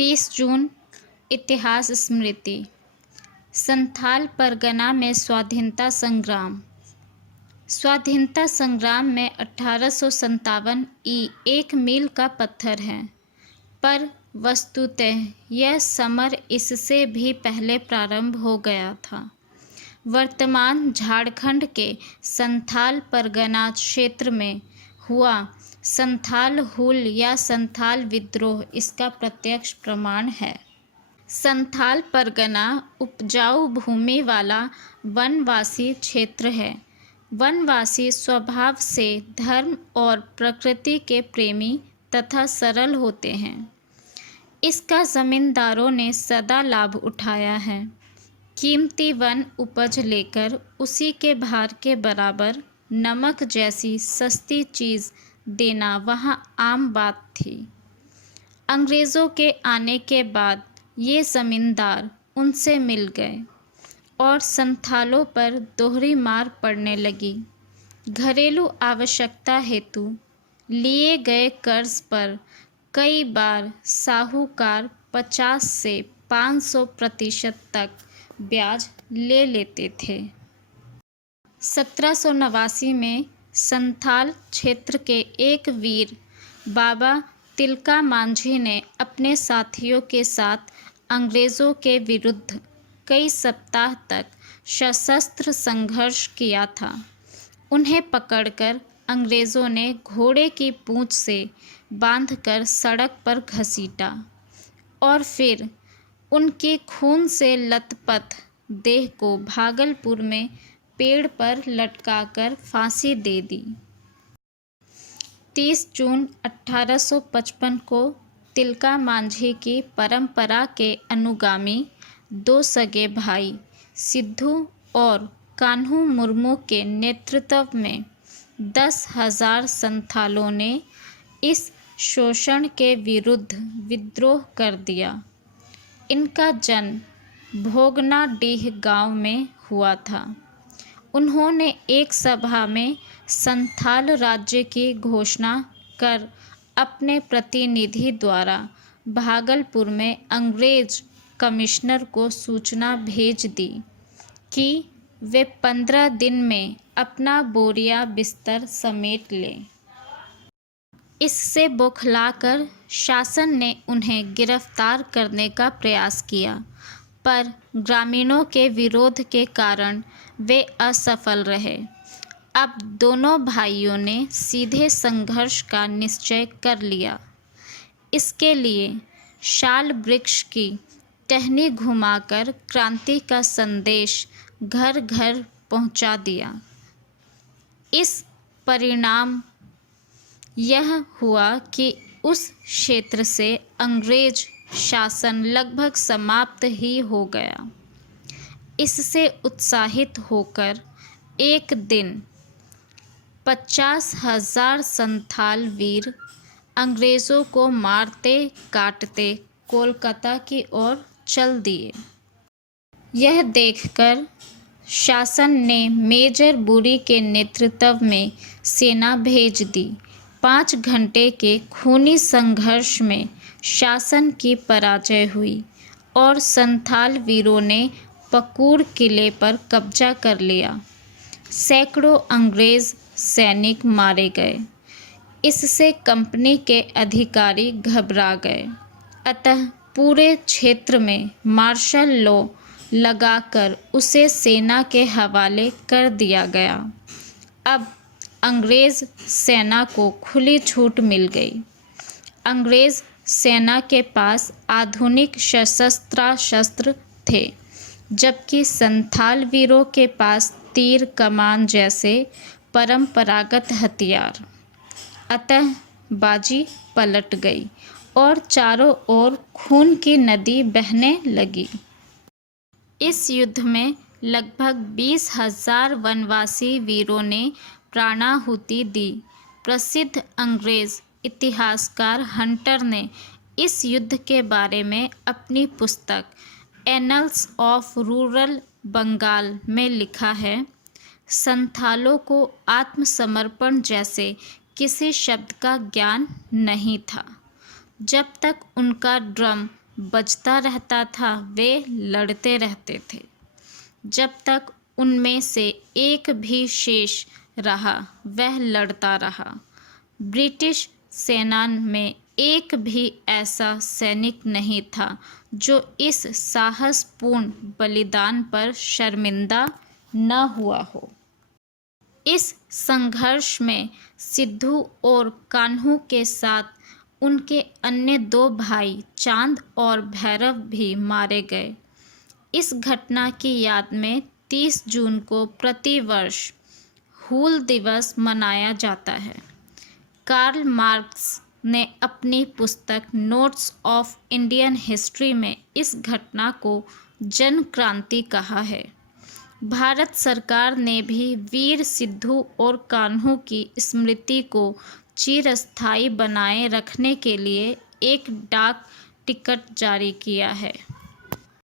30 जून इतिहास स्मृति। संथाल परगना में स्वाधीनता संग्राम। स्वाधीनता संग्राम में 1857 एक मील का पत्थर है, पर वस्तुतः यह समर इससे भी पहले प्रारंभ हो गया था। वर्तमान झारखंड के संथाल परगना क्षेत्र में हुआ संथाल हुल या संथाल विद्रोह इसका प्रत्यक्ष प्रमाण है। संथाल परगना उपजाऊ भूमि वाला वनवासी क्षेत्र है। वनवासी स्वभाव से धर्म और प्रकृति के प्रेमी तथा सरल होते हैं। इसका जमींदारों ने सदा लाभ उठाया है। कीमती वन उपज लेकर उसी के भार के बराबर नमक जैसी सस्ती चीज़ देना वहाँ आम बात थी। अंग्रेज़ों के आने के बाद ये ज़मींदार उनसे मिल गए और संथालों पर दोहरी मार पड़ने लगी। घरेलू आवश्यकता हेतु लिए गए कर्ज पर कई बार साहूकार 50 से 500% तक ब्याज ले लेते थे। 1789 में संथाल क्षेत्र के एक वीर बाबा तिलका मांझी ने अपने साथियों के साथ अंग्रेज़ों के विरुद्ध कई सप्ताह तक सशस्त्र संघर्ष किया था। उन्हें पकड़कर अंग्रेज़ों ने घोड़े की पूंछ से बांधकर सड़क पर घसीटा और फिर उनकी खून से लथपथ देह को भागलपुर में पेड़ पर लटकाकर फांसी दे दी। 30 जून 1855 को तिलका मांझी की परंपरा के अनुगामी 2 सगे भाई सिद्धू और कान्हू मुर्मू के नेतृत्व में 10,000 संथालों ने इस शोषण के विरुद्ध विद्रोह कर दिया। इनका जन्म भोगनाडीह गांव में हुआ था। उन्होंने एक सभा में संथाल राज्य की घोषणा कर अपने प्रतिनिधि द्वारा भागलपुर में अंग्रेज कमिश्नर को सूचना भेज दी कि वे 15 दिन में अपना बोरिया बिस्तर समेट लें। इससे बौखलाकर शासन ने उन्हें गिरफ्तार करने का प्रयास किया, पर ग्रामीणों के विरोध के कारण वे असफल रहे। अब दोनों भाइयों ने सीधे संघर्ष का निश्चय कर लिया। इसके लिए शाल वृक्ष की टहनी घुमाकर क्रांति का संदेश घर घर पहुंचा दिया। इस परिणाम यह हुआ कि उस क्षेत्र से अंग्रेज शासन लगभग समाप्त ही हो गया। इससे उत्साहित होकर एक दिन 50,000 संथाल वीर अंग्रेज़ों को मारते काटते कोलकाता की ओर चल दिए। यह देखकर शासन ने मेजर बुरी के नेतृत्व में सेना भेज दी। 5 घंटे के खूनी संघर्ष में शासन की पराजय हुई और संथाल वीरों ने पकूर किले पर कब्जा कर लिया। सैकड़ों अंग्रेज सैनिक मारे गए। इससे कंपनी के अधिकारी घबरा गए। अतः पूरे क्षेत्र में मार्शल लॉ लगाकर उसे सेना के हवाले कर दिया गया। अब अंग्रेज सेना को खुली छूट मिल गई। अंग्रेज सेना के पास आधुनिक शस्त्र थे, जबकि संथाल वीरों के पास तीर कमान जैसे परंपरागत हथियार। अतः बाजी पलट गई और चारों ओर खून की नदी बहने लगी। इस युद्ध में लगभग 20,000 वनवासी वीरों ने प्राणाहुति दी। प्रसिद्ध अंग्रेज इतिहासकार हंटर ने इस युद्ध के बारे में अपनी पुस्तक एनल्स ऑफ रूरल बंगाल में लिखा है, संथालों को आत्मसमर्पण जैसे किसी शब्द का ज्ञान नहीं था। जब तक उनका ड्रम बजता रहता था वे लड़ते रहते थे। जब तक उनमें से एक भी शेष रहा वह लड़ता रहा। ब्रिटिश सेना में एक भी ऐसा सैनिक नहीं था जो इस साहसपूर्ण बलिदान पर शर्मिंदा न हुआ हो। इस संघर्ष में सिद्धू और कान्हू के साथ उनके अन्य 2 भाई चांद और भैरव भी मारे गए। इस घटना की याद में 30 जून को प्रतिवर्ष हूल दिवस मनाया जाता है। कार्ल मार्क्स ने अपनी पुस्तक नोट्स ऑफ इंडियन हिस्ट्री में इस घटना को जन क्रांति कहा है। भारत सरकार ने भी वीर सिद्धू और कान्हू की स्मृति को चिरस्थायी बनाए रखने के लिए एक डाक टिकट जारी किया है।